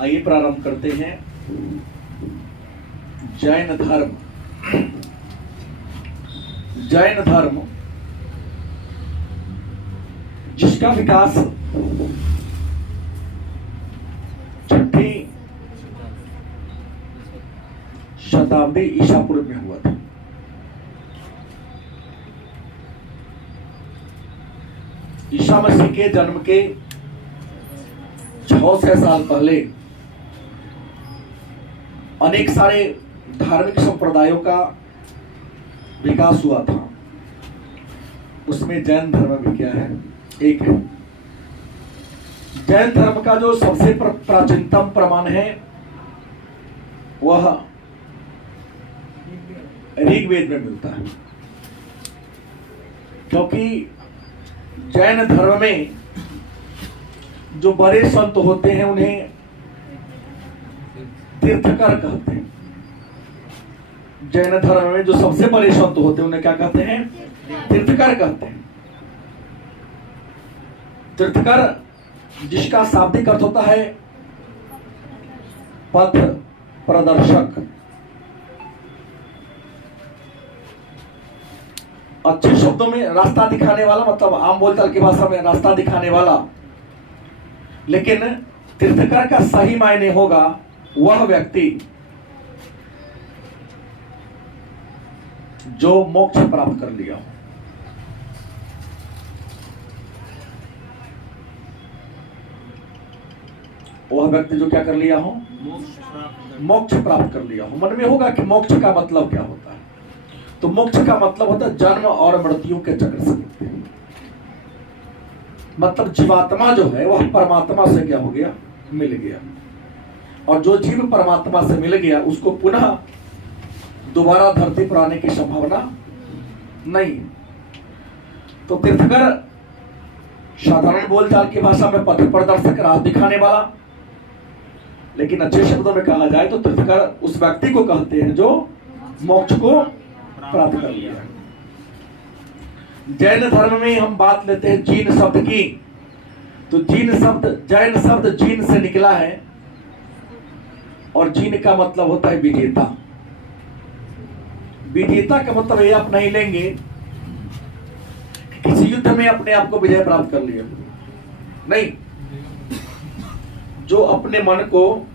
आइए प्रारंभ करते हैं। जैन धर्म, जैन धर्म जिसका विकास 6वीं शताब्दी ईसा पूर्व में हुआ था। ईसा मसीह के जन्म के 600 साल पहले अनेक सारे धार्मिक संप्रदायों का विकास हुआ था। उसमें जैन धर्म भी क्या है, एक है। जैन धर्म का जो सबसे प्राचीनतम प्रमाण है वह ऋग्वेद में मिलता है, क्योंकि जैन धर्म में जो बड़े संत होते हैं उन्हें तीर्थकर कहते हैं। जैन धर्म में जो सबसे बड़े संत होते हैं उन्हें क्या कहते हैं, तीर्थकर कहते हैं। तीर्थकर जिसका शाब्दिक अर्थ होता है पथ प्रदर्शक, अच्छे शब्दों में रास्ता दिखाने वाला, मतलब आम बोलचाल की भाषा में रास्ता दिखाने वाला। लेकिन तीर्थकर का सही मायने होगा वह व्यक्ति जो मोक्ष प्राप्त कर लिया हो। वह व्यक्ति जो क्या कर लिया हो, मोक्ष प्राप्त कर लिया हो। मन में होगा कि मोक्ष का मतलब क्या होता है। तो मोक्ष का मतलब होता है जन्म और मृत्यु के चक्र से मुक्ति। मतलब जीवात्मा जो है वह परमात्मा से क्या हो गया, मिल गया। और जो जीव परमात्मा से मिल गया उसको पुनः दोबारा धरती पर आने की संभावना नहीं। तो तीर्थकर साधारण बोलचाल की भाषा में पथ प्रदर्शक, राह दिखाने वाला। लेकिन अच्छे शब्दों में कहा जाए तो तीर्थकर उस व्यक्ति को कहते हैं जो मोक्ष को प्राप्त कर लिया। जैन धर्म में हम बात लेते हैं जीन शब्द की, तो जीन शब्द, जैन शब्द जीन से निकला है और जीन का मतलब होता है विजेता। विजेता का मतलब ये आप नहीं लेंगे किसी युद्ध में अपने आप को विजय प्राप्त कर लिया, नहीं। जो अपने मन को,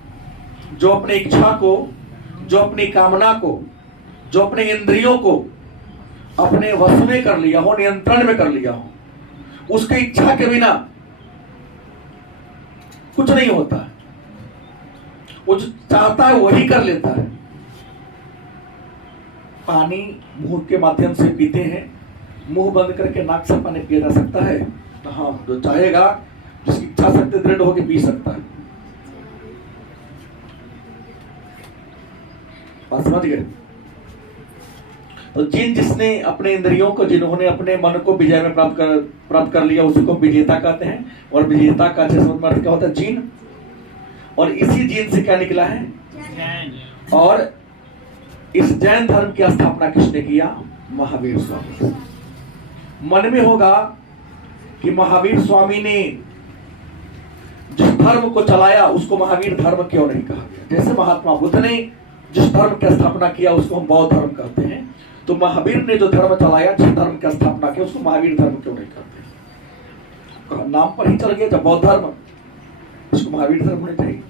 जो अपनी इच्छा को, जो अपनी कामना को, जो अपने इंद्रियों को अपने वश में कर लिया हो, नियंत्रण में कर लिया हो, उसकी इच्छा के बिना कुछ नहीं होता है। वो जो चाहता है वही कर लेता है। पानी मुंह के माध्यम से पीते हैं, मुंह बंद करके नाक से पानी पिया जा सकता है। तो हाँ, जो चाहेगा, जिसकी इच्छा शक्ति दृढ़ होकर पी सकता है। बात समझ गए? तो जिसने अपने इंद्रियों को, जिन्होंने अपने मन को विजय में प्राप्त कर लिया उसको विजेता कहते हैं। और विजेता का अच्छे शब्द में अर्थ क्या होता है, जीन। और इसी जीन से क्या निकला है, और इस जैन धर्म की स्थापना किसने किया, महावीर स्वामी। मन में होगा कि महावीर स्वामी ने जिस धर्म को चलाया उसको महावीर धर्म क्यों नहीं कहा गया। जैसे महात्मा बुद्ध ने जिस धर्म की स्थापना किया उसको हम बौद्ध धर्म कहते हैं, तो महावीर ने जो धर्म चलाया, जिस धर्म की स्थापना की, उसको महावीर धर्म क्यों नहीं कहते। नाम पर ही चल गया जब बौद्ध धर्म, उसको महावीर धर्म होना चाहिए।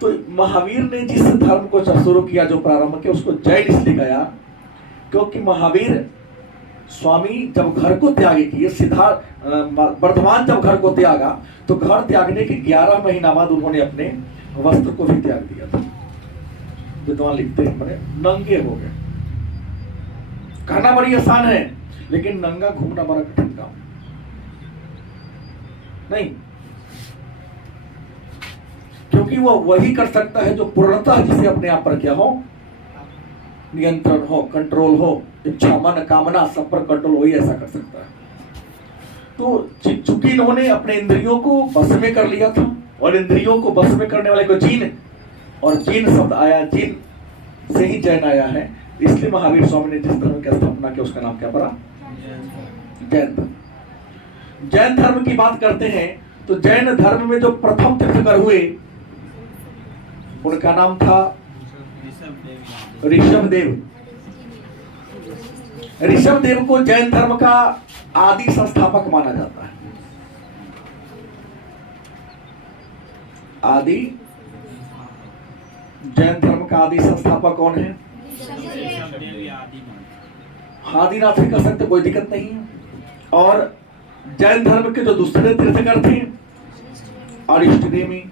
तो महावीर ने जिस धर्म को शुरू किया, जो प्रारंभ किया, उसको जैन इसलिए गया क्योंकि महावीर स्वामी जब घर को त्याग किए, वर्धमान जब घर को त्यागा, तो घर त्यागने के 11 महीना बाद उन्होंने अपने वस्त्र को भी त्याग दिया था। विद्वान लिखते हैं बड़े नंगे हो गए। कहना बड़ी आसान है, लेकिन नंगा घूमना बड़ा कठिन काम नहीं। क्योंकि वो वही कर सकता है जो पूर्णतः जिसे अपने आप पर क्या हो, नियंत्रण हो, कंट्रोल हो, इच्छा, मन, कामना सब पर कंट्रोल, वही ऐसा कर सकता है। तो चूंकि इन्होंने अपने इंद्रियों को बस में कर लिया था, और इंद्रियों को बस में करने वाले को जीन, और जीन शब्द आया, जीन से ही जैन आया है। इसलिए महावीर स्वामी ने जिस धर्म की स्थापना की उसका नाम क्या पड़ा, जैन धर्म। जैन धर्म की बात करते हैं तो जैन धर्म में जो प्रथम तीर्थकर हुए उनका नाम था ऋषभदेव। ऋषभदेव को जैन धर्म का आदि संस्थापक माना जाता है। आदि जैन धर्म का आदि संस्थापक कौन है? आदिनाथ भी कह सकते, कोई दिक्कत नहीं है। और जैन धर्म के जो दूसरे तीर्थकर थे अरिष्टनेमी,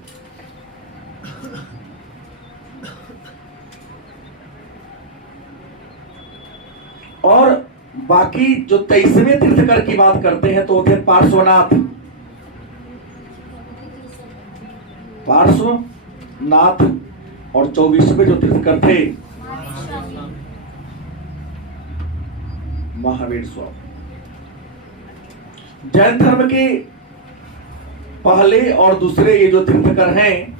और बाकी जो 23वें तीर्थकर की बात करते हैं तो वो थे पार्श्वनाथ। पार्श्वनाथ और 24वें जो तीर्थकर थे महावीर स्वामी। जैन धर्म के पहले और दूसरे ये जो तीर्थकर हैं,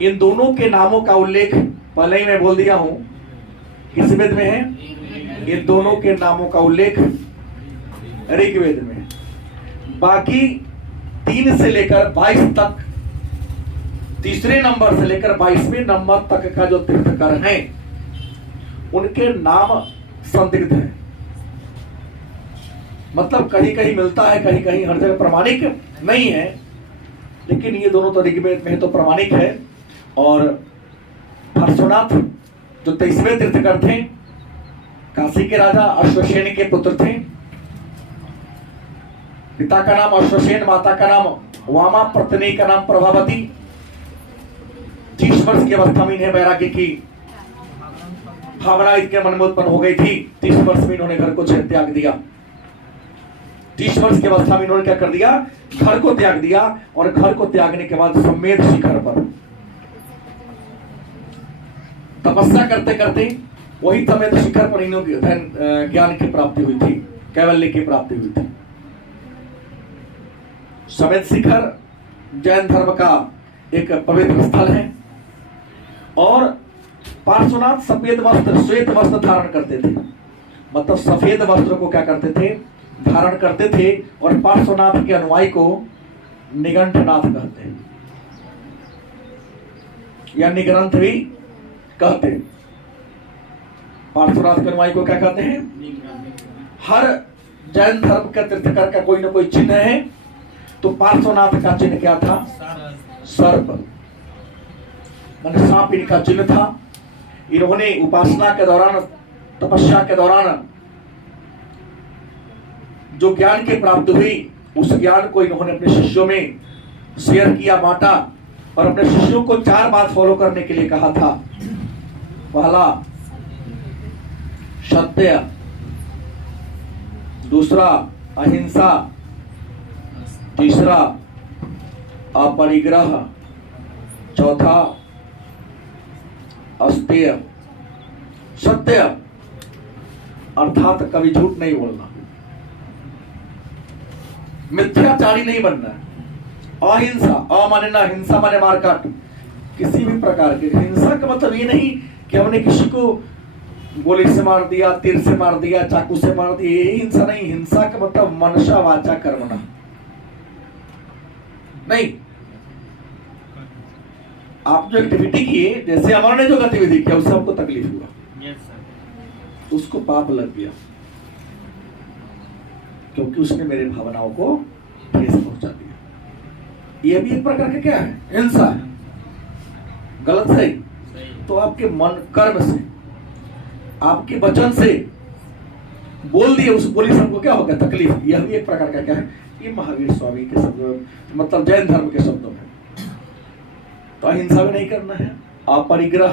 इन दोनों के नामों का उल्लेख पहले ही मैं बोल दिया हूं किस वेद में है। इन दोनों के नामों का उल्लेख ऋग्वेद में। बाकी 3 से लेकर 22 तक, तीसरे नंबर से लेकर 22वें नंबर तक का जो तीर्थकर हैं उनके नाम संदिग्ध हैं। मतलब कहीं कहीं मिलता है, कहीं कहीं हर जगह प्रमाणिक नहीं है, लेकिन ये दोनों तो ऋग्वेद में तो प्रमाणिक है। और पार्श्वनाथ जो 23वें तीर्थकर थे, काशी के राजा अश्वसेन के पुत्र थे। पिता का नाम अश्वसेन, माता का नाम वामा, पत्नी का नाम प्रभावती। 30 वर्ष की अवस्था में इन्हें वैराग्य की भावना इनके मन में उत्पन्न हो गई थी। 30 वर्ष में इन्होंने घर को त्याग दिया। 30 वर्ष की अवस्था में इन्होंने क्या कर दिया? घर को त्याग दिया। और घर को त्यागने के बाद समेत शिखर पर तपस्या करते करते वही समेत शिखर पर इन्होंने ज्ञान की प्राप्ति हुई थी, कैवल्य की प्राप्ति हुई थी। समेत शिखर जैन धर्म का एक पवित्र स्थल है। और पार्श्वनाथ सफेद वस्त्र, श्वेत वस्त्र धारण करते थे। मतलब सफेद वस्त्र को क्या करते थे? धारण करते थे। और पार्श्वनाथ के अनुयायी को निगंठनाथ कहते हैं या निग्रंथ भी कहते हैं। पार्श्वनाथ के अनुयायी को क्या कहते हैं? हर जैन धर्म के तीर्थकर का कोई ना कोई चिन्ह है। तो पार्श्वनाथ का चिन्ह क्या था? सर्प, माने सांप इनका चिन्ह था। इन्होंने उपासना के दौरान, तपस्या के दौरान जो ज्ञान की प्राप्ति हुई, उस ज्ञान को इन्होंने अपने शिष्यों में शेयर किया, बांटा। और अपने शिष्यों को 4 बात फॉलो करने के लिए कहा था। पहला सत्य, दूसरा अहिंसा, तीसरा अपरिग्रह, चौथा अस्तेय। सत्य अर्थात कभी झूठ नहीं बोलना, मिथ्याचारी नहीं बनना। अहिंसा, अ माने ना, हिंसा माने मारकाट, किसी भी प्रकार की हिंसा का मतलब ये नहीं कि हमने किसी को गोली से मार दिया, तीर से मार दिया, चाकू से मार दिया, यही हिंसा नहीं। हिंसा का मतलब मनसा वाचा कर्मणा नहीं। आप जो एक्टिविटी किए, जैसे हमारे ने जो गतिविधि किया उससे आपको तकलीफ हुआ, उसको पाप लग गया, क्योंकि उसने मेरी भावनाओं को ठेस पहुंचा दिया। यह भी एक प्रकार का क्या है? हिंसा है। गलत सही तो आपके मन कर्म से, आपके वचन से बोल दिए, उस बोली से हमको क्या होगा? तकलीफ। यह भी एक प्रकार का क्या है? ये महावीर स्वामी के शब्द, मतलब जैन धर्म के शब्दों में। तो अहिंसा भी नहीं करना है। अपरिग्रह,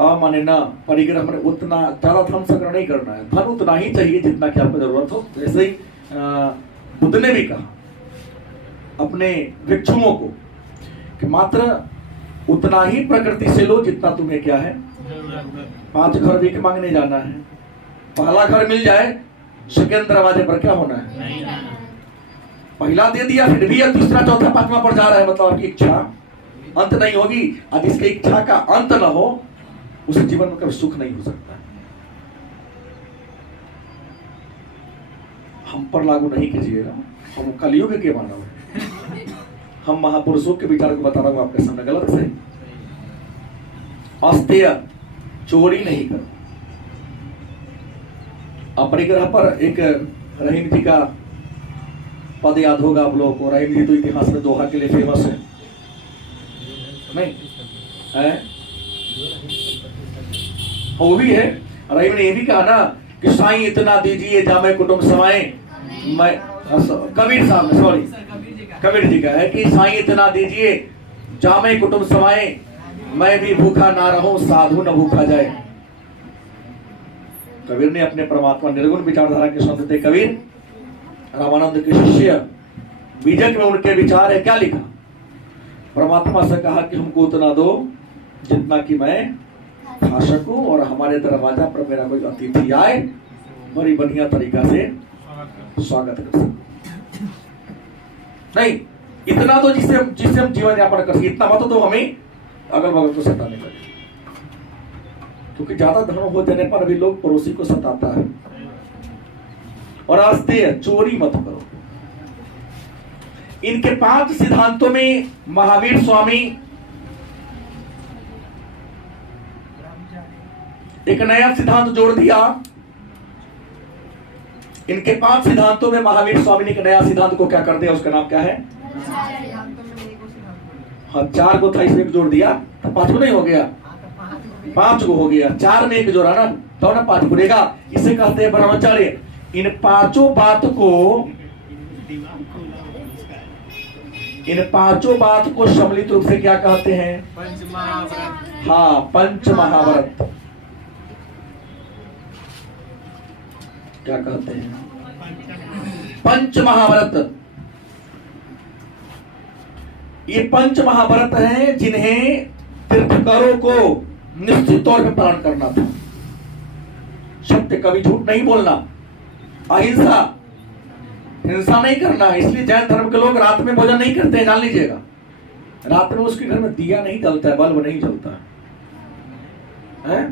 अ माने ना, परिग्रह माने उतना ज्यादा धन संग्रह नहीं करना है। धन उतना ही चाहिए जितना कि आपको जरूरत हो। जैसे ही बुद्ध ने भी कहा अपने भिक्षुओं को कि मात्र उतना ही प्रकृति से लो जितना तुम्हें क्या है। 5 घर भीख मांगने जाना है, पहला घर मिल जाए, सेकेंड दरवाजे पर क्या होना है? पहला दे दिया, फिर भी तीसरा, चौथा, 5वां पर जा रहा है। मतलब आपकी इच्छा अंत नहीं होगी। और जिसकी इच्छा का अंत न हो, उस जीवन में कभी सुख नहीं हो सकता। हम पर लागू नहीं कीजिएगा, हम कलयुग के मानव हैं। हम महापुरुषों के विचार को बता रहा हूं आपके सामने, गलत से। अस्तेय, चोरी नहीं करो। अपरिग्रह पर एक रहीम जी का पद याद होगा आप लोगों को। रहीम जी तो इतिहास में दोहा के लिए फेमस है, नहीं है? वो भी है। रहीम ने ये भी कहा ना कि साईं इतना दीजिए जामे कुटुंब समाए। मैं कबीर साहब ने, सॉरी कबीर जी का है कि साईं इतना दीजिए जामे कुटुंब समाए, मैं भी भूखा ना रहूं साधु न भूखा जाए। कबीर ने अपने परमात्मा निर्गुण विचारधारा के संत थे कबीर, रामानंद के शिष्य। बीजक में उनके विचार है, क्या लिखा? परमात्मा से कहा कि हमको उतना दो जितना कि मैं खा सकूं, और हमारे दरवाजा पर मेरा कोई अतिथि आए बड़ी बढ़िया तरीका से स्वागत कर सके। नहीं, इतना तो जिससे हम जीवन यापन कर सके, इतना मत तो हमें अगल बगल को सताने लगे। क्योंकि ज्यादा धन हो जाने पर भी लोग पड़ोसी को सताता है। और आस्ते चोरी मत करो। इनके 5 सिद्धांतों में महावीर स्वामी एक नया सिद्धांत जोड़ दिया। इनके 5 सिद्धांतों में महावीर स्वामी ने एक नया सिद्धांत को क्या कर दिया, उसका नाम क्या है? हाँ, 4 को था, इसमें एक जोड़ दिया तो 5 को नहीं हो गया, 5 को हो गया। 4 में एक जोड़ा ना तो ना 5 बनेगा। इसे कहते हैं ब्रह्मचर्य। इन 5 बात को सम्मिलित रूप से क्या कहते हैं? हाँ, पंच महाव्रत। क्या कहते हैं? पंच महाव्रत। ये पंच महाव्रत हैं जिन्हें तीर्थंकरों को निश्चित तौर पर पालन करना था। सत्य, कभी झूठ नहीं बोलना, अहिंसा, हिंसा नहीं करना। इसलिए जैन धर्म के लोग रात में भोजन नहीं करते हैं, जान लीजिएगा। रात में उसके घर में दिया नहीं जलता है, बल्ब नहीं जलता है।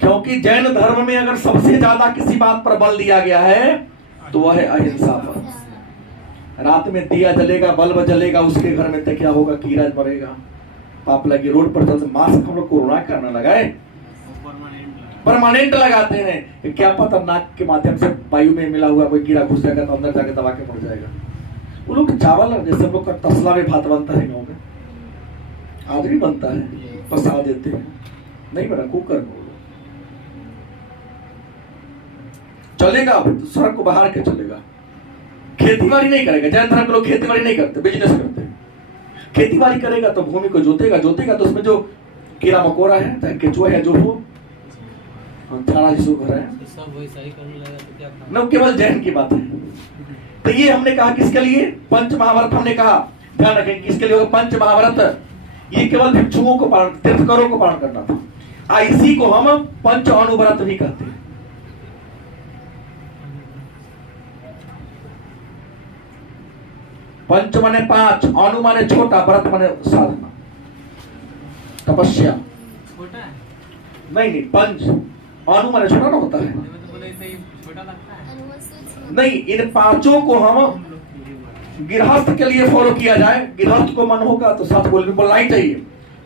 क्योंकि जैन धर्म में अगर सबसे ज्यादा किसी बात पर बल दिया गया है तो वह है अहिंसा पर। रात में दिया जलेगा, बल्ब जलेगा, उसके घर में तो क्या होगा? कीड़ा मरेगा, पाप लगी। रोड पर चलते मास्क हम लोग कोरोना करना लगाए, परमानेंट लगाते हैं। क्या पता नाक के माध्यम से वायु में मिला हुआ कोई कीड़ा घुस जाएगा तो अंदर जाके दबा के मर जाएगा। वो लोग चावल, जैसे हम लोग का तसला में भात बनता है, गाँव में आदमी बनता है, पसा देते हैं, नहीं बना कुकर में चलेगा, सड़क को बाहर के चलेगा। खेती बाड़ी नहीं करेगा। जैन धर्म के लोग खेती बाड़ी नहीं करते, बिजनेस करते हैं। खेती बाड़ी करेगा तो भूमि को जोतेगा तो उसमें जो कीड़ा मकोड़ा है, चाहे केचुआ है, जो हो थाना जिसको घर है, न केवल जैन की बात है। तो ये हमने कहा किसके लिए? पंच महाव्रत। हमने कहा ध्यान रखें किसके लिए पंच महाव्रत। ये केवल भिक्षुओं को पालन, तीर्थंकरों को पालन करना था। इसी को हम पंच अनुव्रत भी कहते हैं। पंच माने 5, अनु माने छोटा, व्रत माने साधना, तपस्या। छोटा नहीं, पंच अनु माने छोटा ना होता है। नहीं, इन 5 को हम गृहस्थ के लिए फॉलो किया जाए। गृहस्थ को मन होगा तो साथ बोलना ही चाहिए।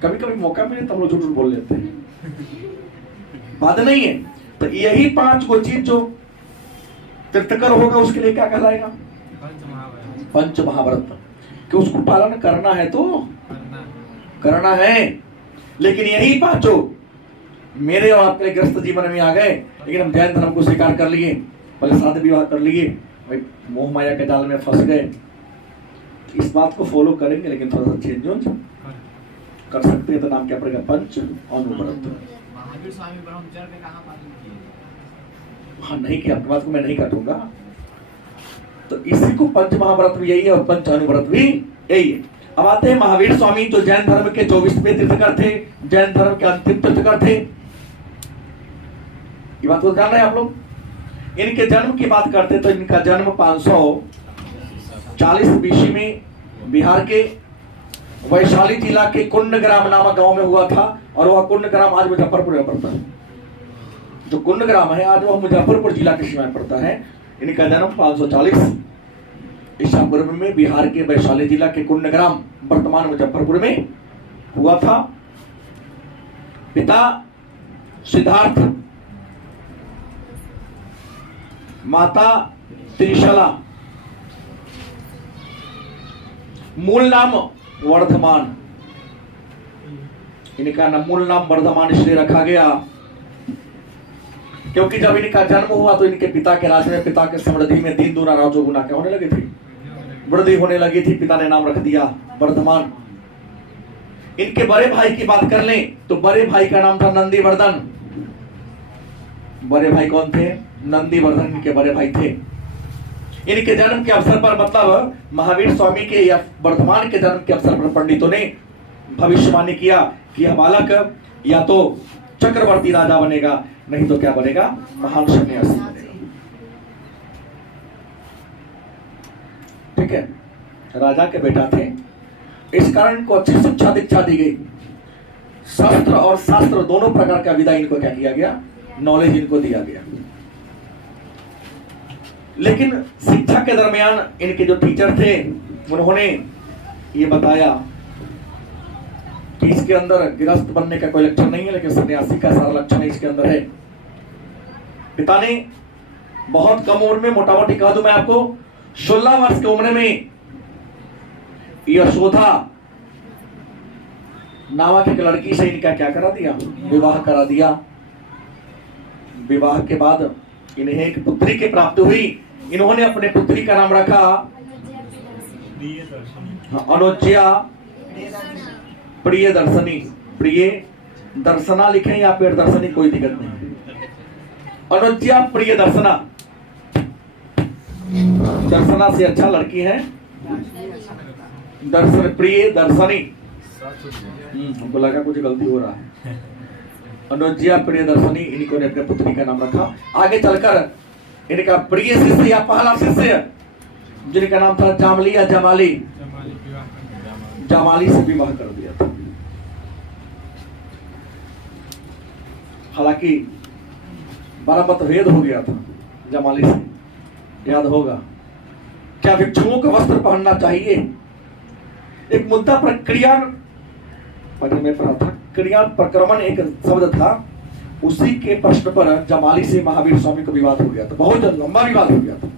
कभी कभी मौका मिले तो हम लोग झूठ बोल लेते हैं, बात नहीं है। तो यही 5 को चीज जो तीर्थंकर होगा उसके लिए क्या कहलाएगा? पंच महाव्रत। कि उसको पालन करना है तो करना है। लेकिन यही 5 मेरे और आपके ग्रस्त जीवन में आ गए, लेकिन हम जैन धर्म को स्वीकार कर लिए, पहले शादी विवाह कर लिए, भाई मोह माया के जाल में फंस गए। इस बात को फॉलो करेंगे, लेकिन थोड़ा सा चेंज कर सकते हैं तो नाम क्या पड़ेगा? पंच अनुव्रत। महावीर स्वामी ब्रह्मचर्य कहां पालन किए? हाँ, नहीं किया, आपकी बात को मैं नहीं काटूंगा। तो इसी को पंच महाव्रत भी यही है और पंच अनुव्रत भी यही है। अब आते हैं महावीर स्वामी, जो जैन धर्म के 24वें तीर्थंकर थे, जैन धर्म के अंतिम तीर्थंकर थे। ये बात तो जान रहे हैं आप लोग। इनके जन्म की बात करते तो इनका जन्म 540 BC में बिहार के वैशाली जिला के कुंडग्राम नामक गांव में हुआ था। और वह कुंडग्राम आज मुजफ्फरपुर में पड़ता है। जो कुंडग्राम है आज वह मुजफ्फरपुर जिला की सीमा में पड़ता है। इनका जन्म 540 ईसा पूर्व में बिहार के वैशाली जिला के कुंडग्राम वर्तमान मुजफ्फरपुर में हुआ था। पिता सिद्धार्थ, माता त्रिशला, मूल नाम वर्धमान। इनका मूल नाम वर्धमान इसलिए रखा गया क्योंकि जब इनका जन्म हुआ तो इनके पिता के राज्य में, पिता के समृद्धि में दिन दूना राजो गुना क्या होने लगी थी, वृद्धि होने लगी थी। पिता ने नाम रख दिया वर्धमान। इनके बड़े भाई की बात कर लें तो बड़े भाई का नाम था नंदीवर्धन। बड़े भाई कौन थे? नंदीवर्धन इनके बड़े भाई थे। इनके जन्म के अवसर पर, मतलब महावीर स्वामी के या वर्धमान के जन्म के अवसर पर पंडितों ने भविष्यवाणी किया कि यह बालक या तो चक्रवर्ती राजा बनेगा, नहीं तो क्या बनेगा, महान सन्यासी बनेगा। ठीक है, राजा के बेटा थे, इस कारण इनको अच्छी शिक्षा दीक्षा दी गई। शस्त्र और शास्त्र दोनों प्रकार का विद्या इनको क्या किया गया, नॉलेज इनको दिया गया। लेकिन शिक्षा के दरमियान इनके जो टीचर थे उन्होंने ये बताया कि इसके अंदर गृहस्थ बनने का कोई लक्षण नहीं है, लेकिन सन्यासी का सारा लक्षण इसके अंदर है। पिता ने बहुत कम उम्र में, मोटा मोटी कह दूं मैं आपको, 16 वर्ष की उम्र में यशोधा नामक एक लड़की से इनका क्या करा दिया, विवाह करा दिया। विवाह के बाद इन्हें एक पुत्री की प्राप्ति हुई। इन्होंने अपने पुत्री का नाम रखा अनुज्या प्रिय दर्शनी। प्रिय दर्शना लिखें या फिर दर्शनी, कोई दिक्कत नहीं। अनुज्या प्रिय दर्शना, दर्शना से अच्छा लड़की है, दर्शन प्रिय दर्शनी। हमको लगा कुछ गलती हो रहा है। अनुज्या प्रिय दर्शनी, इनको ने अपने पुत्री का नाम रखा। आगे चलकर इनका प्रिय शिष्य या पहला शिष्य जिनका नाम था जामली या जमाली, जमाली से विवाह कर दिया था। हालांकि बड़ा मतभेद हो गया था जमाली से, याद होगा। क्या भिक्षुओं का वस्त्र पहनना चाहिए? एक मुद्दा प्रक्रिया में पढ़ा था, क्रिया प्रक्रमण एक शब्द था, उसी के प्रश्न पर जमाली से महावीर स्वामी को विवाद हो गया था। बहुत लंबा विवाद हो गया था।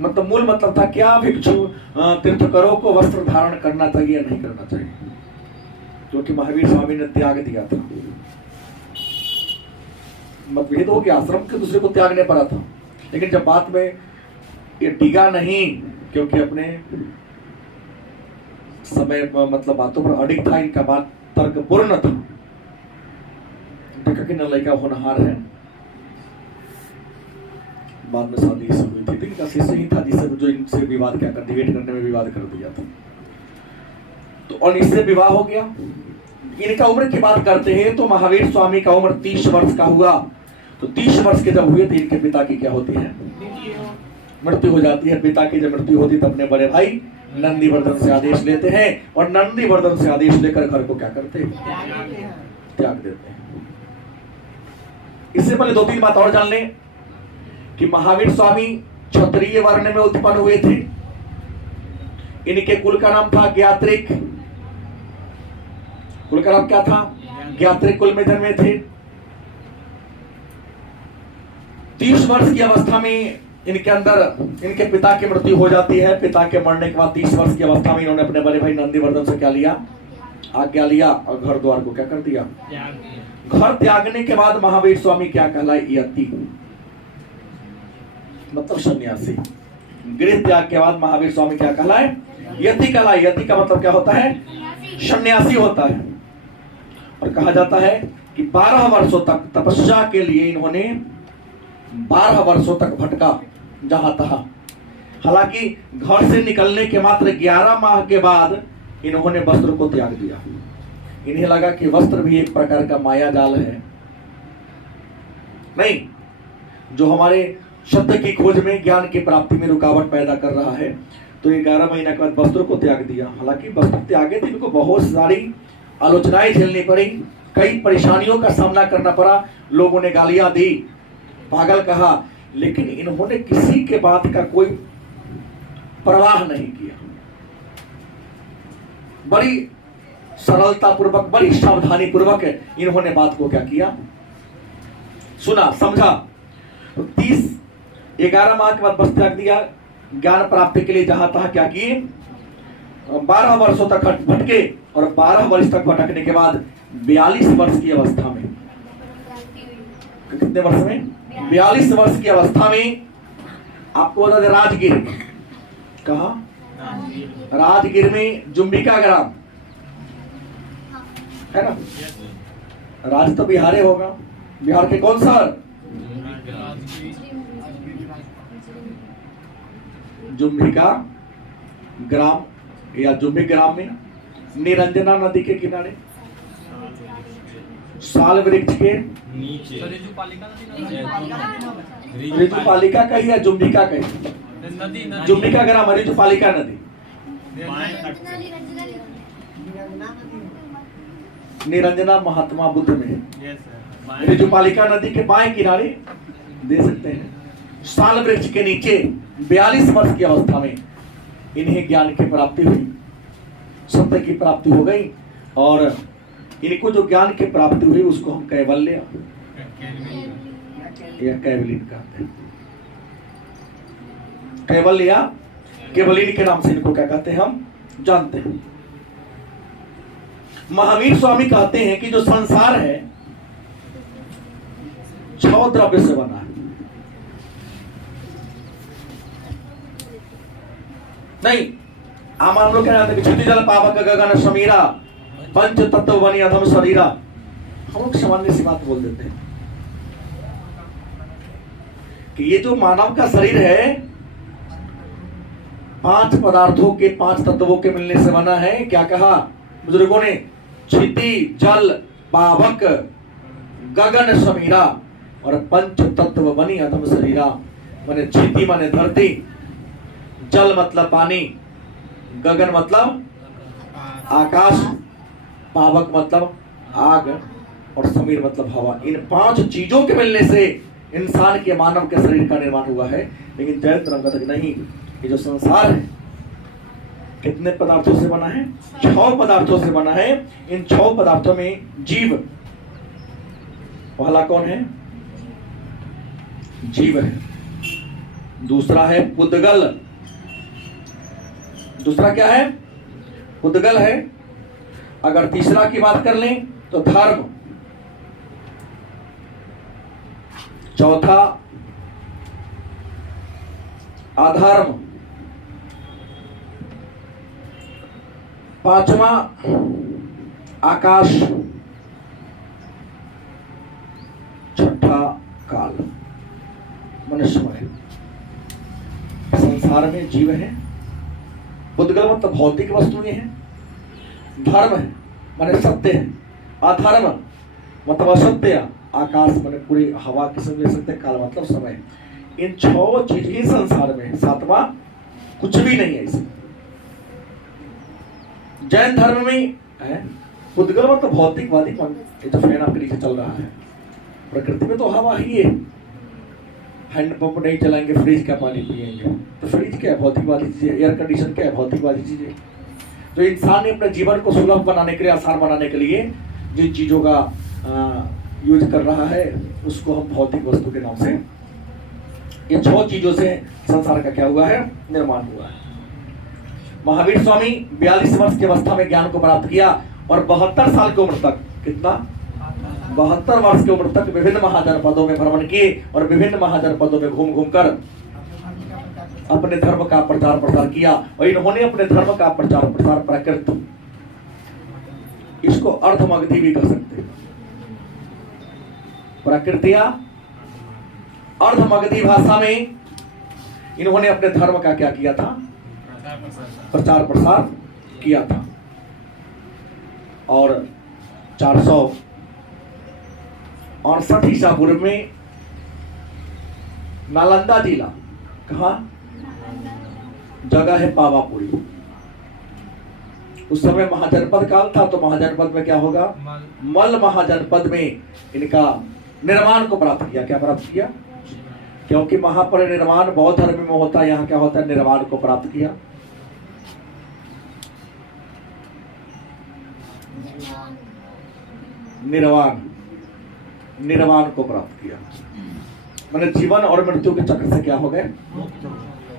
मतलब मूल मतलब था क्या भिक्षु तीर्थंकरों को वस्त्र धारण करना चाहिए या नहीं करना चाहिए, क्योंकि महावीर स्वामी ने त्याग दिया था। मतभेद हो गया, आश्रम के दूसरे को त्यागने पड़ा था। लेकिन जब बात में ये टिका नहीं, क्योंकि अपने समय मतलब बातों पर अडिग था, इनका बात तर्कपूर्ण था। देखा कि न लड़का होनहार है। बाद में शादी इससे हुई थी, इनका शिष्य ही था जिससे जो इनसे विवाद क्या कर, डिबेट करने में विवाद कर दिया था। तो और इससे विवाह हो गया। इनका उम्र की बात करते हैं तो महावीर स्वामी का उम्र 30 वर्ष का हुआ। तो 30 वर्ष के जब हुए तो इनके पिता की क्या होती है, मृत्यु हो जाती है। पिता की जब मृत्यु होती तब अपने बड़े भाई नंदीवर्धन से आदेश लेते हैं और नंदीवर्धन से आदेश लेकर घर को क्या करते हैं, त्याग देते हैं। इससे पहले 2-3 बात और जान लें कि महावीर स्वामी क्षत्रिय वर्ण में उत्पन्न हुए थे। इनके कुल का नाम था ज्ञात्रिक। कुल का नाम क्या था, ज्ञात्रिक कुल में जन्मे थे। 30 वर्ष की अवस्था में इनके अंदर इनके पिता की मृत्यु हो जाती है। पिता के मरने के बाद 30 वर्ष की अवस्था में इन्होंने अपने बड़े भाई नंदीवर्धन से क्या लिया, आज्ञा लिया और घर द्वार को क्या कर दिया, घर त्यागने के बाद महावीर स्वामी क्या कहलाए, यति, मतलब सन्यासी। गृह त्याग के बाद महावीर स्वामी क्या कहलाए, यति कहलाए। यति का मतलब क्या होता है, सन्यासी होता है। और कहा जाता है कि 12 वर्षों तक तपस्या के लिए इन्होंने 12 वर्षों तक भटका जहां तहां। हालांकि घर से निकलने के मात्र 11 माह के बाद इन्होंने वस्त्र को त्याग दिया। इन्हें लगा कि वस्त्र भी एक प्रकार का माया जाल है, नहीं, जो हमारे सत्य की खोज में, ज्ञान की प्राप्ति में रुकावट पैदा कर रहा है। तो 11 महीने के बाद वस्त्र को त्याग दिया। हालांकि वस्त्र त्यागे तो इनको बहुत सारी आलोचनाएं झेलनी पड़ी, कई परेशानियों का सामना करना पड़ा। लोगों ने गालियां दी, पागल कहा, लेकिन इन्होंने किसी के बात का कोई परवाह नहीं किया, बड़ी सरलता पूर्वक, बड़ी सावधानी पूर्वक इन्होंने बात को क्या किया, सुना, समझा। तो 11 माह के बाद बस त्याग दिया, ज्ञान प्राप्ति के लिए जहां तहां क्या किए, 12 वर्षों तक भटके, और 12 वर्ष तक भटकने के बाद 42 वर्ष की अवस्था में, कितने वर्ष में, 42 वर्ष की अवस्था में, आपको बता दें राजगीर, कहा, राजगीर में जुम्बिका ग्राम है ना, राज तो बिहार होगा, बिहार के कौन सा, जुम्बिका ग्राम या जुम्बिक ग्राम में निरंजना नदी के किनारे, साल वृक्ष के नीचे, ऋतुपालिका का ही या जुम्बिका का ही, जुम्बिका ग्राम, ऋतुपालिका नदी, निरंजना महात्मा बुद्ध में, ऋतुपालिका नदी के बाएं किनारे दे सकते हैं, साल वृक्ष के नीचे 42 वर्ष की अवस्था में इन्हें ज्ञान की प्राप्ति हुई, सत्य की प्राप्ति हो गई, और इनको जो ज्ञान की प्राप्ति हुई उसको हम कैवल्य या कैवलीन कहते हैं, कैवल्य या केवलीन के नाम से इनको क्या कहते हैं हम जानते हैं। महावीर स्वामी कहते हैं कि जो संसार है 6 द्रव्य से बना है, नहीं हम लोग क्या जानते हैं कि क्षिति जल पावक गगन समीरा पंच तत्व बनी अधम शरीरा, हम लोग सामान्य सी बात बोल देते हैं कि ये जो मानव का शरीर है 5 पदार्थों के, 5 तत्वों के मिलने से बना है। क्या कहा बुजुर्गों ने, क्षिति जल पावक गगन समीरा और पंच तत्व बनी अधम शरीरा। माने क्षिति माने धरती, जल मतलब पानी, गगन मतलब आकाश, पावक मतलब आग, और समीर मतलब हवा। इन 5 चीजों के मिलने से इंसान के, मानव के शरीर का निर्माण हुआ है। लेकिन जयंत राम कहते नहीं, ये जो संसार है कितने पदार्थों से बना है, 6 पदार्थों से बना है। इन 6 पदार्थों में जीव पहला कौन है, जीव है, दूसरा है पुद्गल, दूसरा क्या है, पुद्गल है। अगर तीसरा की बात कर लें तो धर्म, चौथा अधर्म, पांचवा आकाश, छठा काल, मनुष्यमय। संसार में जीव है, पुद्गल मतलब भौतिक वस्तुएं हैं, धर्म है माने सत्य है, अधर्म मतलब असत्य, आकाश माने पूरी हवा किस्म ले सकते, काल मतलब समय। इन 6 चीज ही संसार में, 7वां कुछ भी नहीं है इसमें। जैन धर्म में है पुद्गल मतलब भौतिकवादी, ये जो फैन आपके नीचे चल रहा है, प्रकृति में तो हवा ही है, हैंडपंप नहीं चलाएंगे, फ्रिज का पानी पिएंगे, तो फ्रिज क्या है, भौतिकवादी चीज है। एयर कंडीशन क्या है, भौतिकवादी चीज है। जो इंसान ने अपने जीवन को सुलभ बनाने के लिए, आसान बनाने के लिए जिन चीजों का यूज कर रहा है उसको हम भौतिक वस्तु के नाम से, ये 6 चीजों से संसार का क्या हुआ है, निर्माण हुआ है। महावीर स्वामी 42 वर्ष की अवस्था में ज्ञान को प्राप्त किया और 72 साल की उम्र तक, कितना, 72 वर्ष की उम्र तक विभिन्न महाजनपदों में भ्रमण किए और विभिन्न महाजनपदों में घूम घूम कर अपने धर्म का प्रचार प्रसार किया। और इन्होंने अपने धर्म का प्रचार प्रसार प्राकृत, इसको अर्धमगधी भी कह सकते हैं, प्रकृतिया अर्धमगधी भाषा में इन्होंने अपने धर्म का क्या किया था, प्रचार प्रसार किया था। और 468 ईसा पूर्व में नालंदा जिला, कहा जगह है पावापुरी, उस समय महाजनपद काल था, तो महाजनपद में क्या होगा, मल महाजनपद में इनका निर्माण को प्राप्त किया। क्या प्राप्त किया, क्योंकि महापरिनिर्वाण बौद्ध धर्म में होता है, यहाँ क्या होता है, निर्वाण को प्राप्त किया। निर्वाण को प्राप्त किया, मैंने जीवन और मृत्यु के चक्र से क्या हो गए,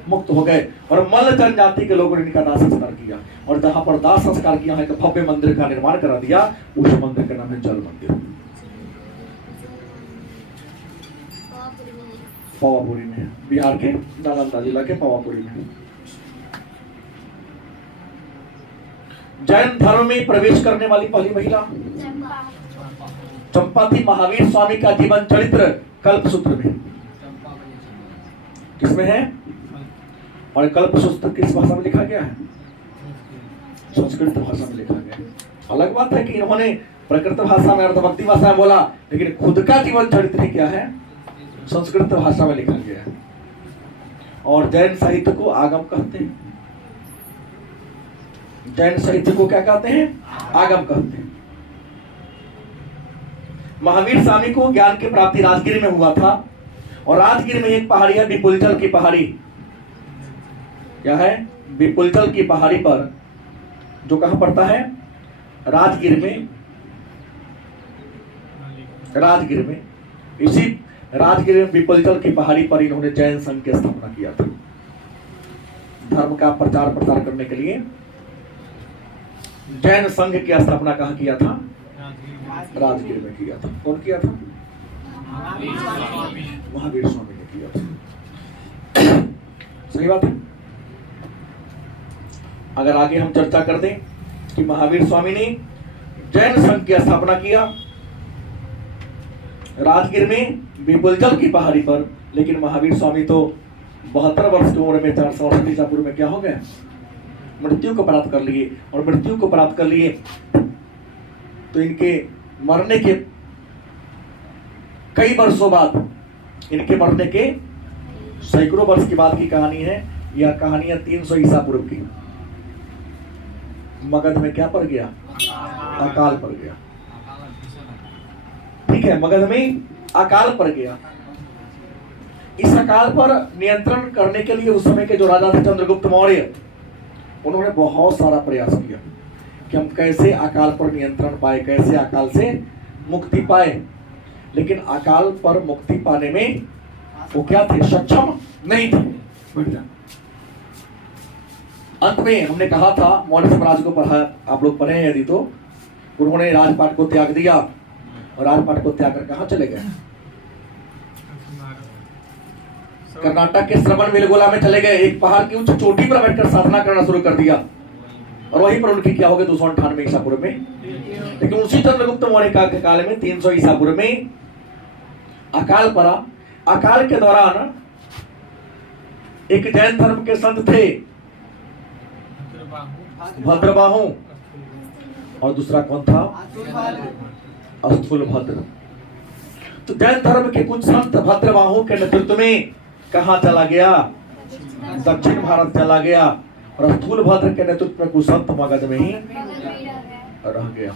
मुक्त हो गए। और मल्ल जनजाति के लोगों ने इनका दाह संस्कार किया, और जहां पर दाह संस्कार किया है, भव्य मंदिर का निर्माण करा दिया। उस मंदिर का नाम है जल मंदिर, पावापुरी में, बिहार के नालंदा जिला के पावापुरी में। जैन धर्म में प्रवेश करने वाली पहली महिला चंपा थी। महावीर स्वामी का जीवन चरित्र कल्पसूत्र में, किसमें है, और कल्पसूत्र किस भाषा में लिखा गया है, संस्कृत भाषा में लिखा गया। अलग बात है कि इन्होंने प्रकृत भाषा में, अर्थभक्ति भाषा में बोला, लेकिन खुद का जीवन चरित्र क्या है, संस्कृत भाषा में लिखा गया है। और जैन साहित्य को आगम कहते हैं। जैन साहित्य को क्या कहते हैं, आगम कहते हैं। महावीर स्वामी को ज्ञान की प्राप्ति राजगिर में हुआ था, और राजगिर में एक पहाड़ी है, विपुलचल की पहाड़ी। क्या है, विपुलचल की पहाड़ी पर, जो कहां पड़ता है, राजगिर में। राजगिर में, इसी राजगिर में विपुलचल की पहाड़ी पर इन्होंने जैन संघ की स्थापना किया था। धर्म का प्रचार प्रसार करने के लिए जैन संघ की स्थापना कहां किया था, राजगिर में किया था। कौन किया था, महावीर स्वामी ने किया था। सही बात है। अगर आगे हम चर्चा कर दें कि महावीर स्वामी ने जैन संघ की स्थापना किया राजगिर में विपुलचल की पहाड़ी पर, लेकिन महावीर स्वामी तो 72 वर्ष की उम्र में 468 ईसा पूर्व में क्या हो गए, मृत्यु को प्राप्त कर लिए। और मृत्यु को प्राप्त कर लिए तो इनके मरने के कई वर्षों बाद, इनके मरने के सैकड़ों वर्ष के बाद की कहानी है। यह कहानी है 300 ईसा पूर्व की। मगध में क्या पड़ गया, अकाल पड़ गया। ठीक है, मगध में अकाल पड़ गया। इस अकाल पर नियंत्रण करने के लिए उस समय के जो राजा थे चंद्रगुप्त मौर्य, उन्होंने बहुत सारा प्रयास किया कि हम कैसे अकाल पर नियंत्रण पाए, कैसे अकाल से मुक्ति पाए। लेकिन अकाल पर मुक्ति पाने में वो क्या थे, सक्षम नहीं थे। अंत में हमने कहा था, मौर्य साम्राज्य को पढ़ा, आप लोग पढ़े हैं यदि तो, उन्होंने राजपाट को त्याग दिया, और राजपाट को त्याग कर कहां चले गए, कर्नाटक के श्रवणबेलगोला में चले गए। एक पहाड़ की उच्च चोटी पर बैठकर साधना करना शुरू कर दिया, और वहीं पर उनकी क्या हो गई, 298 ईसा पूर्व में। लेकिन उसी चंद्रगुप्त मौर्य के काल में 300 ईसा पूर्व में अकाल पड़ा। अकाल के दौरान एक जैन धर्म के संत थे भद्रबाहु, और दूसरा कौन था, स्थूलभद्र। तो जैन धर्म के कुछ संत भद्रबाहु के नेतृत्व में कहां चला गया, दक्षिण भारत चला गया, और स्थूलभद्र के नेतृत्व में कुछ संत मगध में ही रह गया।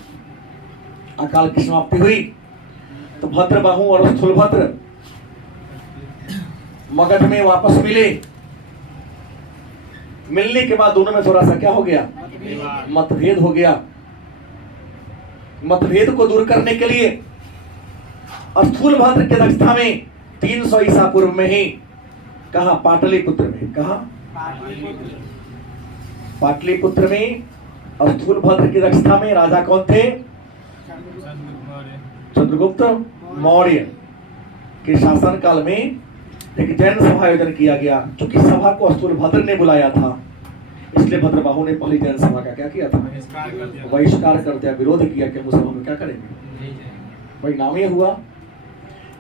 अकाल की समाप्ति हुई तो भद्रबाहु और स्थूलभद्र मगध में वापस मिले। मिलने के बाद दोनों में थोड़ा सा क्या हो गया, मतभेद हो गया। मतभेद को दूर करने के लिए स्थूलभद्र की अध्यक्षता में 300 ईसा पूर्व में ही, कहा, पाटलिपुत्र में, कहा, पाटलिपुत्र में स्थूलभद्र की अध्यक्षता में राजा कौन थे, चंद्रगुप्त मौर्य के शासन काल में एक जैन सभा आयोजन किया गया। क्योंकि सभा को स्थूलभद्र ने बुलाया था, इसलिए भद्रबाहु ने पहली जैन सभा का क्या किया था, बहिष्कार कर दिया, विरोध किया कि हम उस सभा में क्या करेंगे। भाई नाम ये हुआ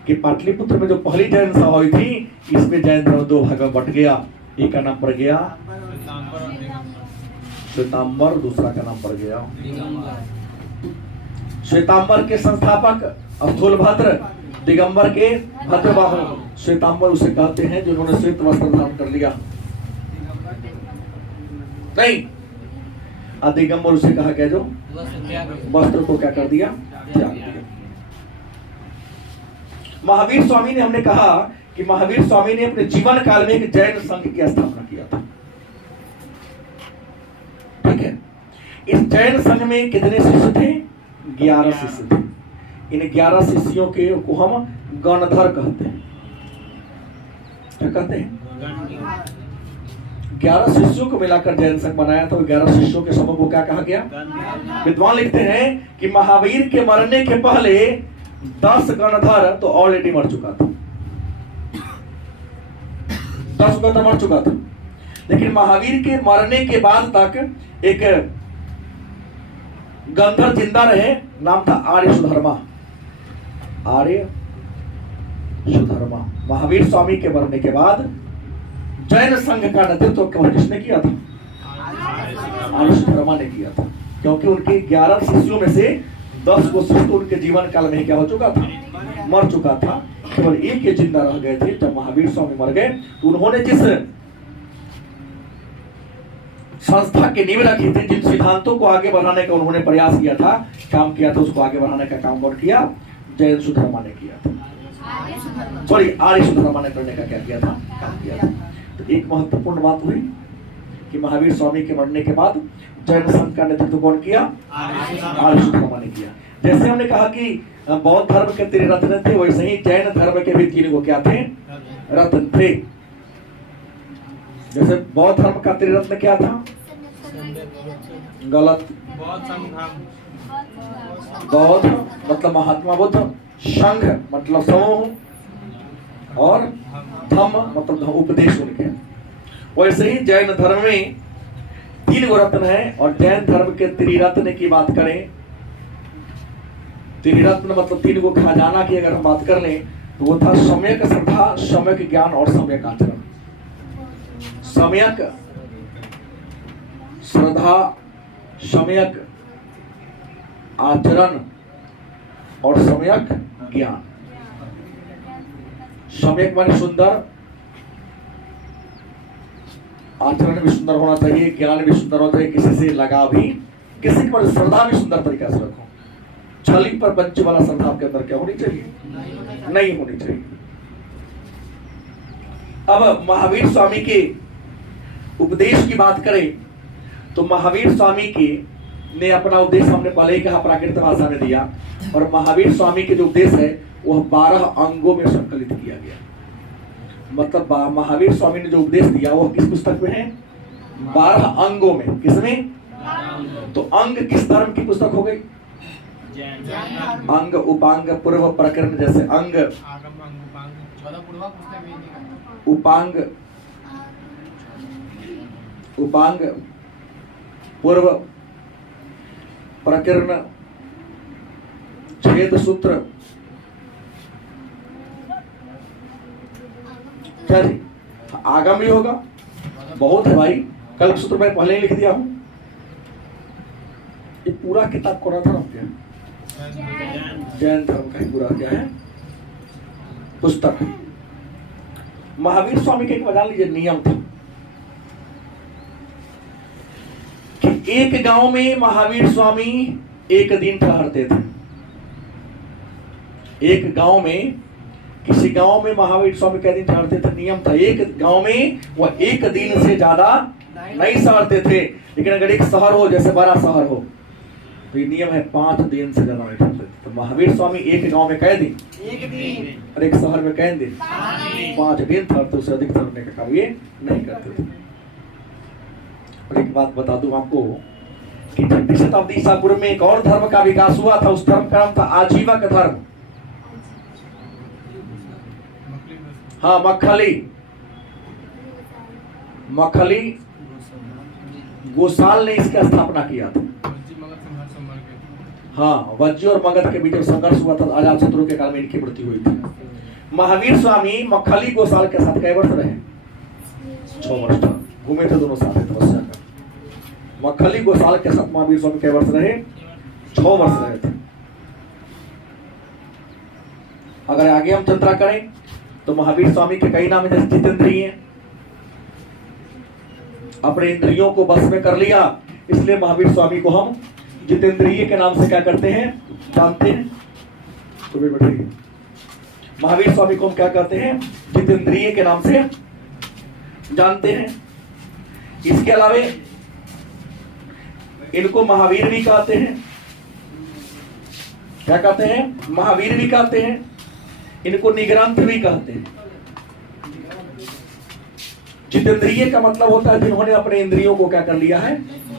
कि पाटलिपुत्र में जो पहली जैन सभा हुई थी, इसमें जैन धर्म 2 भाग में बट गया। एक का नाम पड़ गया श्वेतांबर, दूसरा का नाम पड़ गया श्वेतांबर के संस्थापक स्थूलभद्र, दिगंबर के भद्रबाहु। श्वेतांबर उसे कहते हैं जिन्होंने श्वेत वस्त्र धारण कर लिया, नहीं, दिगंबर उसे कहा गया जो वस्त्र को क्या कर दिया, त्याग दिया। महावीर स्वामी ने, हमने कहा कि महावीर स्वामी ने अपने जीवन काल में एक जैन संघ की स्थापना किया था। ठीक है, इस जैन संघ में कितने शिष्य थे? 11 शिष्य थे। इन 11 शिष्यों के को हम गणधर कहते हैं। क्या कहते हैं? 11 शिष्यों को मिलाकर जैन संघ बनाया था। 11 शिष्यों के समूह को क्या कहा गया? विद्वान लिखते हैं कि महावीर के मरने के पहले 10 गणधर तो ऑलरेडी मर चुका था। 10 गणधर मर चुका था, लेकिन महावीर के मरने के बाद तक एक गंधर जिंदा रहे, नाम था आर्य सुधर्मा। आर्य सुधर्मा। महावीर स्वामी के मरने के बाद जैन संघ का नेतृत्व किसने किया था? आर्य सुधर्मा ने किया था, क्योंकि उनके 11 शिष्यों में से 10 को शिष्य उनके जीवन काल में क्या हो चुका था? मर चुका था। केवल एक ही जिंदा रह गए थे। जब महावीर स्वामी मर गए तो उन्होंने जिस संस्था की नींव रखी थी, जिन सिद्धांतों को आगे बढ़ाने का उन्होंने प्रयास किया था, काम किया था, उसको आगे बढ़ाने का काम कौन किया? जैन सुधर्मा ने किया था। सॉरी, आर्य सुधर्मा ने करने का क्या किया था? काम किया था। तो एक महत्वपूर्ण बात हुई कि महावीर स्वामी के मरने के बाद जैन संघ का नेतृत्व कौन किया? आर्य सुधर्मा ने किया। जैसे हमने कहा कि बौद्ध धर्म के 3 रत्न थे, वैसे ही जैन धर्म के भी 3 को क्या थे? रत्न थे। जैसे बौद्ध धर्म का 3 रत्न क्या था? गलत। बौद्ध मतलब महात्मा बुद्ध, संघ मतलब समूह, और धम्म मतलब उपदेश उनके। वैसे ही जैन धर्म में 3 रत्न है, और जैन धर्म के त्रिरत्न की बात करें, त्रिरत्न मतलब 3 को खजाना की अगर हम बात कर लें तो वो था सम्यक श्रद्धा, सम्यक ज्ञान और सम्यक आचरण। सम्यक श्रद्धा, सम्यक आचरण और सम्यक ज्ञान। सम्यक माने सुंदर, आचरण भी सुंदर होना चाहिए, ज्ञान भी सुंदर होना चाहिए, किसी से लगाव भी, किसी की पर श्रद्धा भी सुंदर तरीका से रखो। छली पर बच्चे वाला श्रद्धा आपके अंदर क्या होनी चाहिए? नहीं होनी चाहिए। अब महावीर स्वामी के उपदेश की बात करें तो महावीर स्वामी की ने अपना उपदेश हमने पहले ही कहा प्राकृत भाषा में दिया, और महावीर स्वामी के जो उपदेश है वह 12 अंगों में संकलित किया गया। मतलब महावीर स्वामी ने जो उपदेश दिया वह किस पुस्तक में है? 12 अंगों में। किसमें? तो अंग किस धर्म की पुस्तक हो गई? अंग, उपांग, पूर्व, प्रकरण। जैसे अंग, उपांग, उपांग, पूर्व, प्रकरण, छेद सूत्र, क्या जी? आगम भी होगा, बहुत है भाई। कल्प सूत्र में पहले ही लिख दिया हूं। ये पूरा किताब कौन धर्म क्या? जैन धर्म का ही पूरा क्या है? पुस्तक। महावीर स्वामी के एक बजा लीजिए नियम था कि एक गांव में महावीर स्वामी एक दिन ठहरते थे। एक गांव में, किसी गांव में महावीर स्वामी क्या दिन ठहरते थे? नियम था एक गांव में वह एक दिन से ज्यादा नहीं ठहरते थे। लेकिन अगर एक शहर हो, जैसे बड़ा शहर हो, तो ये नियम है 5 दिन से ज्यादा नहीं ठहरते थे। तो महावीर स्वामी एक गांव में कै दिन? एक दिन। और एक शहर में कै दिन? 5 दिन ठहरते, उससे अधिक ठहरने का काम ये नहीं करते थे। और एक बात बता दूं आपको कि 6वीं शताब्दी ईसा पूर्व में एक और धर्म का विकास हुआ था। उस धर्म का नाम था आजीवक धर्म। हाँ, मखली गोसाल ने इसकी स्थापना किया था। हाँ, वज्जी और मगध के बीच में संघर्ष हुआ था, अजातशत्रु के काल में इनकी मृत्यु हुई थी। महावीर स्वामी मखली गोसाल के साथ कई वर्ष रहे? 6 वर्ष घूमे थे दोनों साथ तपस्या कर। मखली गोसाल के साथ महावीर स्वामी कई वर्ष रहे? 6 वर्ष रहे थे। अगर आगे हम चर्चा करें तो महावीर स्वामी के कई नाम है, जैसे जितेंद्रिय, अपने इंद्रियों को बस में कर लिया, इसलिए महावीर स्वामी को हम जितेंद्रिय के नाम से क्या करते हैं? जानते हैं। तो भी बताइए महावीर स्वामी को हम क्या कहते हैं? जितेंद्रिय के नाम से जानते हैं। इसके अलावे इनको महावीर भी कहते हैं। क्या कहते हैं? महावीर भी कहते हैं। इनको निग्रंथ भी कहते हैं। जितेंद्रिय का मतलब होता है जिन्होंने अपने इंद्रियों को क्या कर लिया है?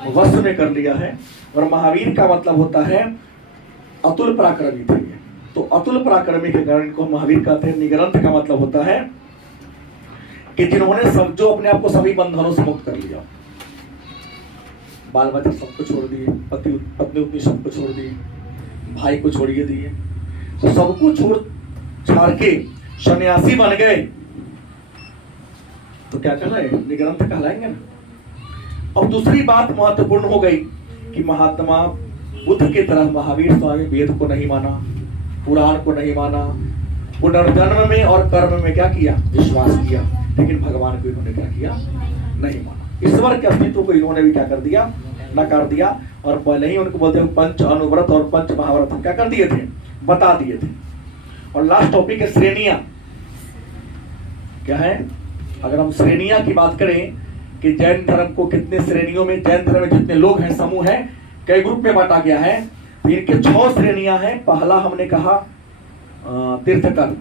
वश में कर लिया है। और महावीर का मतलब होता है अतुल पराक्रमी थे। तो अतुल पराक्रमी के कारण इनको महावीर कहते हैं। निग्रंथ का मतलब होता है कि जिन्होंने सब, जो अपने आप को सभी बंधनों से मुक्त कर लिया। बाल बच्चे सबको छोड़ दिए, पति पत्नी उतनी सबको छोड़ दिए, भाई को छोड़िए दिए, तो सबको छोड़ छाड़ के सन्यासी बन गए, तो क्या कहलाए? निग्रंथ कहलाएंगे ना। अब दूसरी बात महत्वपूर्ण हो गई कि महात्मा बुद्ध की तरह महावीर स्वामी वेद को नहीं माना, पुराण को नहीं माना, पुनर्जन्म में और कर्म में क्या किया? विश्वास किया। लेकिन भगवान को इन्होंने क्या किया? नहीं माना। ईश्वर के अस्तित्व को इन्होंने भी क्या कर दिया? नकार दिया। और पहले ही उनको बोलते हैं पंच अनुव्रत और पंच महाव्रत क्या कर दिए थे? बता दिए थे। और लास्ट टॉपिक है श्रेणियां। क्या है? अगर हम श्रेणियां की बात करें कि जैन धर्म को कितने श्रेणियों में, जैन धर्म में जितने लोग हैं, समूह है, कई ग्रुप में बांटा गया है, तो इनके 6 श्रेणियां हैं। पहला हमने कहा तीर्थकर।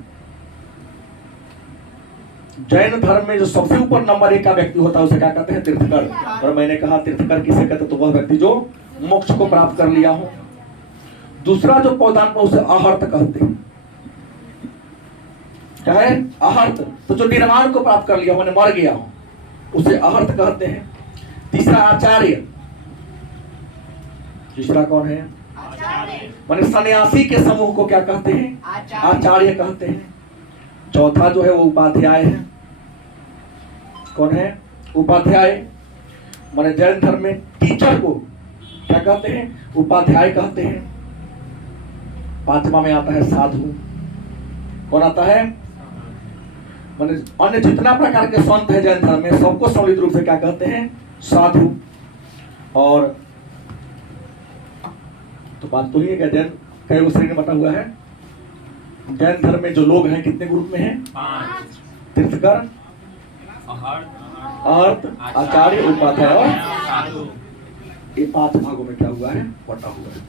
जैन धर्म में जो सबसे ऊपर नंबर 1 का व्यक्ति होता है उसे क्या कहते हैं? तीर्थकर। और मैंने कहा तीर्थकर किसे कहते? तो वह व्यक्ति जो मोक्ष को प्राप्त कर लिया हो। दूसरा जो पौधान पर उसे आहर्त कहते हैं। क्या है? आहर्त। तो जो निर्वाण को प्राप्त कर लिया हो, मैंने मर गया हूं, उसे आहर्त कहते हैं। तीसरा आचार्य। तीसरा कौन है? माने सन्यासी के समूह को क्या कहते हैं? आचार्य कहते हैं। चौथा जो है वो उपाध्याय है। कौन है? उपाध्याय। माने जैन धर्म में टीचर को क्या कहते हैं? उपाध्याय कहते हैं। पांचवा में आता है साधु। कौन आता है? माने अन्य जितना प्रकार के संत है जैन धर्म में, सबको सम्मिलित रूप से क्या कहते हैं? साधु। और तो बात तो ही है कि जैन कई श्रेणी में बटा हुआ है। जैन धर्म में जो लोग हैं कितने ग्रुप में हैं? 5। तीर्थकर, अर्थ, आचार्य, उपाध्याय और ये 5 भागों में क्या हुआ है? बटा हुआ है।